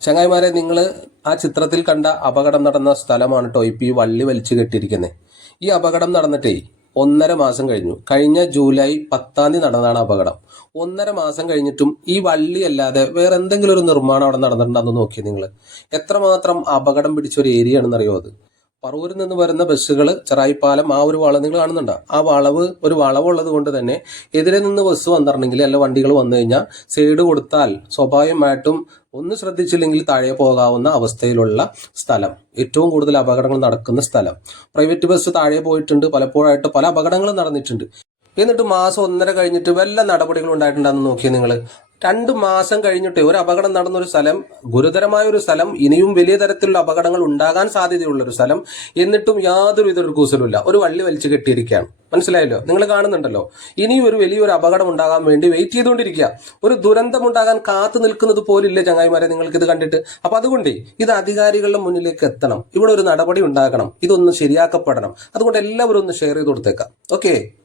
ചങ്ങായിമാരെ നിങ്ങൾ ആ ചിത്രത്തിൽ കണ്ട അപകടം നടന്ന സ്ഥലമാണ് കേട്ടോ ഇപ്പോൾ ഈ വള്ളി വലിച്ചു കെട്ടിയിരിക്കുന്നത് ഈ അപകടം നടന്നിട്ടേ ഒന്നര മാസം കഴിഞ്ഞു. കഴിഞ്ഞ ജൂലൈ പത്താം തീയതി നടന്നതാണ് അപകടം. ഒന്നര മാസം കഴിഞ്ഞിട്ടും ഈ വള്ളി അല്ലാതെ വേറെ എന്തെങ്കിലും ഒരു നിർമ്മാണം അവിടെ നടന്നിട്ടുണ്ടെന്ന് നോക്കിയേ നിങ്ങൾ എത്രമാത്രം അപകടം പിടിച്ച ഒരു ഏരിയ ആണെന്നറിയോ അത്? പറവൂരിൽ നിന്ന് വരുന്ന ബസ്സുകൾ ചെറായിപ്പാലം ആ ഒരു വളവ് നിങ്ങൾ കാണുന്നുണ്ടോ? ആ വളവ് ഒരു വളവുള്ളത് കൊണ്ട് തന്നെ എതിരെ നിന്ന് ബസ് വന്നിട്ടുണ്ടെങ്കിൽ അല്ല വണ്ടികൾ വന്നു കഴിഞ്ഞാൽ സൈഡ് കൊടുത്താൽ സ്വാഭാവികമായിട്ടും ഒന്ന് ശ്രദ്ധിച്ചില്ലെങ്കിൽ താഴെ പോകാവുന്ന അവസ്ഥയിലുള്ള സ്ഥലം. ഏറ്റവും കൂടുതൽ അപകടങ്ങൾ നടക്കുന്ന സ്ഥലം. പ്രൈവറ്റ് ബസ് താഴെ പോയിട്ടുണ്ട്. പലപ്പോഴായിട്ട് പല അപകടങ്ങളും നടന്നിട്ടുണ്ട്. എന്നിട്ട് മാസം ഒന്നര കഴിഞ്ഞിട്ട് വല്ല നടപടികളും ഉണ്ടായിട്ടുണ്ടെന്ന് നോക്കിയേ നിങ്ങൾ? രണ്ട് മാസം കഴിഞ്ഞിട്ട് ഒരു അപകടം നടന്ന ഒരു സ്ഥലം ഗുരുതരമായ ഒരു സ്ഥലം ഇനിയും വലിയ തരത്തിലുള്ള അപകടങ്ങൾ ഉണ്ടാകാൻ സാധ്യതയുള്ള ഒരു സ്ഥലം എന്നിട്ടും യാതൊരു ഇതൊരു കൂസലുമില്ല. ഒരു വള്ളി വലിച്ചു കെട്ടിയിരിക്കുകയാണ്. മനസ്സിലായല്ലോ? നിങ്ങൾ കാണുന്നുണ്ടല്ലോ? ഇനിയും ഒരു വലിയൊരു അപകടം ഉണ്ടാകാൻ വേണ്ടി വെയിറ്റ് ചെയ്തുകൊണ്ടിരിക്കുക. ഒരു ദുരന്തം ഉണ്ടാകാൻ കാത്തു നിൽക്കുന്നത് പോലില്ല ചങ്ങായിമാരെ നിങ്ങൾക്ക് ഇത് കണ്ടിട്ട്. അപ്പൊ അതുകൊണ്ട് ഇത് അധികാരികളുടെ മുന്നിലേക്ക് എത്തണം. ഇവിടെ ഒരു നടപടി ഉണ്ടാകണം. ഇതൊന്ന് ശരിയാക്കപ്പെടണം. അതുകൊണ്ട് എല്ലാവരും ഒന്ന് ഷെയർ ചെയ്ത് കൊടുത്തേക്കാം. ഓക്കെ